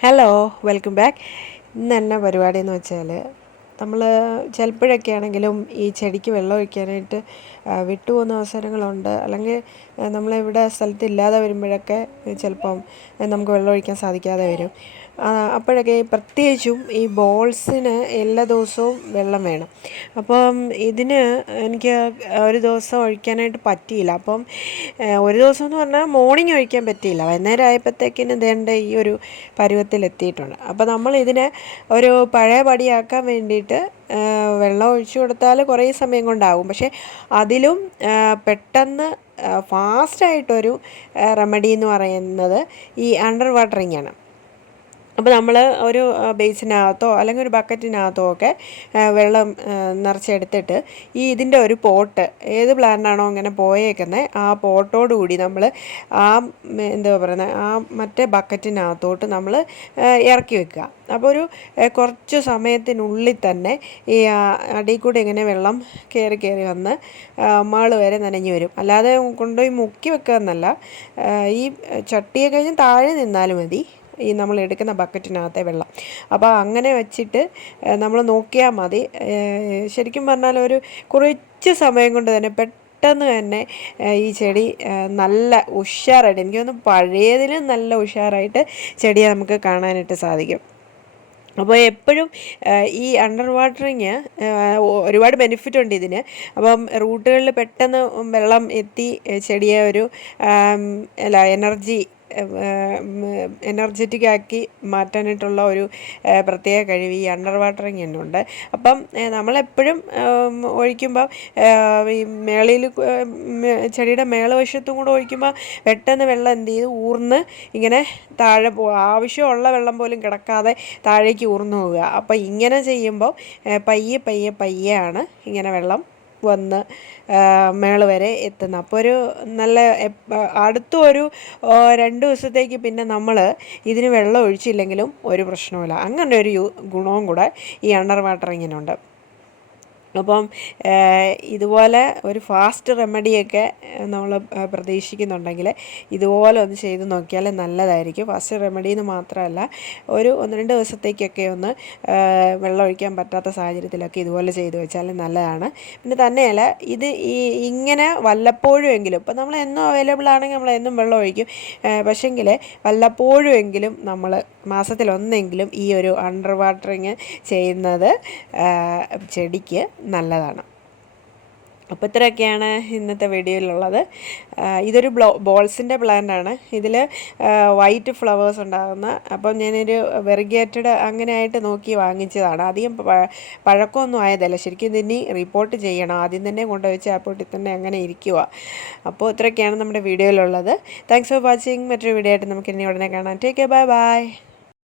Hello welcome back ഇന്ന് എന്നെ പരിപാടി എന്ന് വെച്ചാൽ നമ്മൾ ചിലപ്പോഴൊക്കെ ആണെങ്കിലും ഈ ചെടിക്ക് വെള്ളം ഒഴിക്കാനായിട്ട് വിട്ടുപോകുന്ന അവസരങ്ങളുണ്ട്. അല്ലെങ്കിൽ നമ്മളിവിടെ സ്ഥലത്ത് ഇല്ലാതെ വരുമ്പോഴൊക്കെ ചിലപ്പം നമുക്ക് വെള്ളം ഒഴിക്കാൻ സാധിക്കാതെ വരും. അപ്പോഴൊക്കെ പ്രത്യേകിച്ചും ഈ ബോൾസിന് എല്ലാ ദിവസവും വെള്ളം വേണം. അപ്പം ഇതിന് എനിക്ക് ഒരു ദിവസം ഒഴിക്കാനായിട്ട് പറ്റിയില്ല. അപ്പം ഒരു ദിവസം എന്ന് പറഞ്ഞാൽ മോർണിംഗ് ഒഴിക്കാൻ പറ്റിയില്ല. വൈകുന്നേരം ആയപ്പോഴത്തേക്കിന് ഇതേണ്ട ഈ ഒരു പരുവത്തിലെത്തിയിട്ടുണ്ട് അപ്പോൾ നമ്മൾ ഇതിനെ ഒരു പഴയ പടിയാക്കാൻ വേണ്ടിയിട്ട് വെള്ളം ഒഴിച്ചു കൊടുത്താൽ കുറേ സമയം കൊണ്ടാകും. പക്ഷേ അതിലും പെട്ടെന്ന് ഫാസ്റ്റായിട്ടൊരു റെമഡി എന്ന് പറയുന്നത് ഈ അണ്ടർ വാട്ടറിങ് ആണ് അപ്പോൾ നമ്മൾ ഒരു ബേസിനകത്തോ അല്ലെങ്കിൽ ഒരു ബക്കറ്റിനകത്തോ ഒക്കെ വെള്ളം നിറച്ചെടുത്തിട്ട് ഈ ഇതിന്റെ ഒരു പോട്ട് ഏത് പ്ലാന്റാണോ അങ്ങനെ പോയേക്കുന്നത് ആ പോട്ടോട് കൂടി നമ്മൾ ആ എന്താ പറയുന്നത് ആ മറ്റേ ബക്കറ്റിനകത്തോട്ട് നമ്മൾ ഇറക്കി വെക്കുക. അപ്പോൾ ഒരു കുറച്ച് സമയത്തിനുള്ളിൽ തന്നെ ഈ അടിയിൽ കൂടി ഇങ്ങനെ വെള്ളം കയറി കയറി വന്ന് മാൾ വരെ നനഞ്ഞു വരും. അല്ലാതെ കൊണ്ടുപോയി മുക്കി വെക്കുക എന്നല്ല ഈ ചട്ടിയെ കഴിഞ്ഞ് താഴെ നിന്നാലും മതി. ഈ നമ്മൾ എടുക്കുന്ന ബക്കറ്റിനകത്തെ വെള്ളം. അപ്പോൾ അങ്ങനെ വെച്ചിട്ട് നമ്മൾ നോക്കിയാൽ മതി. ശരിക്കും പറഞ്ഞാൽ ഒരു കുറച്ച് സമയം കൊണ്ട് തന്നെ പെട്ടെന്ന് തന്നെ ഈ ചെടി നല്ല ഉഷാറായിട്ട് എനിക്ക് തോന്നുന്നു പഴയതിലും നല്ല ഉഷാറായിട്ട് ചെടിയെ നമുക്ക് കാണാനായിട്ട് സാധിക്കും. അപ്പോൾ എപ്പോഴും ഈ അണ്ടർ വാട്ടറിങ് ഒരുപാട് ബെനിഫിറ്റ് ഉണ്ട് ഇതിന്. അപ്പം റൂട്ടുകളിൽ പെട്ടെന്ന് വെള്ളം എത്തി ചെടിയെ ഒരു അല്ല എനർജി എനർജറ്റിക് ആക്കി മാറ്റാനായിട്ടുള്ള ഒരു പ്രത്യേക കഴിവ് ഈ അണ്ടർ വാട്ടറിങ് ഉണ്ട് അപ്പം നമ്മളെപ്പോഴും ഒഴിക്കുമ്പോൾ ഈ മേളയിൽ ചെടിയുടെ മേളവശത്തും കൂടെ ഒഴിക്കുമ്പോൾ പെട്ടെന്ന് വെള്ളം എന്ത് ചെയ്ത് ഊർന്ന് ഇങ്ങനെ താഴെ പോ ആവശ്യമുള്ള വെള്ളം പോലും കിടക്കാതെ താഴേക്ക് ഊർന്നു പോവുക. അപ്പോൾ ഇങ്ങനെ ചെയ്യുമ്പോൾ പയ്യെ പയ്യെ ആണ് ഇങ്ങനെ വെള്ളം വന്ന് മേൾ വരെ എത്തുന്നത് അപ്പോൾ ഒരു നല്ല അടുത്ത ഒരു രണ്ട് ദിവസത്തേക്ക് പിന്നെ നമ്മൾ ഇതിന് വെള്ളം ഒഴിച്ചില്ലെങ്കിലും ഒരു പ്രശ്നവുമില്ല. അങ്ങനെ ഒരു ഗുണവും കൂടെ ഈ അണ്ടർ വാട്ടറിങ്ങിനുണ്ട് അപ്പം ഇതുപോലെ ഒരു ഫാസ്റ്റ് റെമഡിയൊക്കെ നമ്മൾ പ്രതീക്ഷിക്കുന്നുണ്ടെങ്കിൽ ഇതുപോലെ ഒന്ന് ചെയ്ത് നോക്കിയാൽ നല്ലതായിരിക്കും. ഫാസ്റ്റ് റെമഡി എന്ന് മാത്രമല്ല ഒരു ഒന്ന് രണ്ട് ദിവസത്തേക്കൊക്കെ ഒന്ന് വെള്ളം ഒഴിക്കാൻ പറ്റാത്ത സാഹചര്യത്തിലൊക്കെ ഇതുപോലെ ചെയ്ത് വെച്ചാൽ നല്ലതാണ്. പിന്നെ തന്നെയല്ല ഇത് ഈ ഇങ്ങനെ വല്ലപ്പോഴും എങ്കിലും ഇപ്പം നമ്മൾ എന്നും അവൈലബിൾ ആണെങ്കിൽ നമ്മൾ എന്നും വെള്ളം ഒഴിക്കും. പക്ഷേങ്കിൽ വല്ലപ്പോഴും എങ്കിലും നമ്മൾ മാസത്തിലൊന്നെങ്കിലും ഈ ഒരു അണ്ടർ വാട്ടറിങ് ചെയ്യുന്നത് ചെടിക്ക് നല്ലതാണ്. അപ്പോൾ ഇത്രയൊക്കെയാണ് ഇന്നത്തെ വീഡിയോയിലുള്ളത്. ഇതൊരു ബ്ലോ ബോൾസിന്റെ പ്ലാന്റാണ്. ഇതിൽ വൈറ്റ് ഫ്ലവേഴ്സ് ഉണ്ടാകുന്ന അപ്പം ഞാനൊരു വെറിഗേറ്റഡ് അങ്ങനെ ആയിട്ട് നോക്കി വാങ്ങിച്ചതാണ്. അധികം പഴക്കമൊന്നും ആയതല്ല. ശരിക്കും ഇതിനി റിപ്പോർട്ട് ചെയ്യണം. ആദ്യം തന്നെ കൊണ്ടുവച്ച് ചാപ്പോട്ടിൽ പൊട്ടി തന്നെ അങ്ങനെ ഇരിക്കുക അപ്പോൾ ഇത്രയൊക്കെയാണ് നമ്മുടെ വീഡിയോയിലുള്ളത്. താങ്ക്സ് ഫോർ വാച്ചിങ് മറ്റൊരു വീഡിയോ ആയിട്ട് നമുക്ക് ഇനി ഉടനെ കാണാം. Take bye bye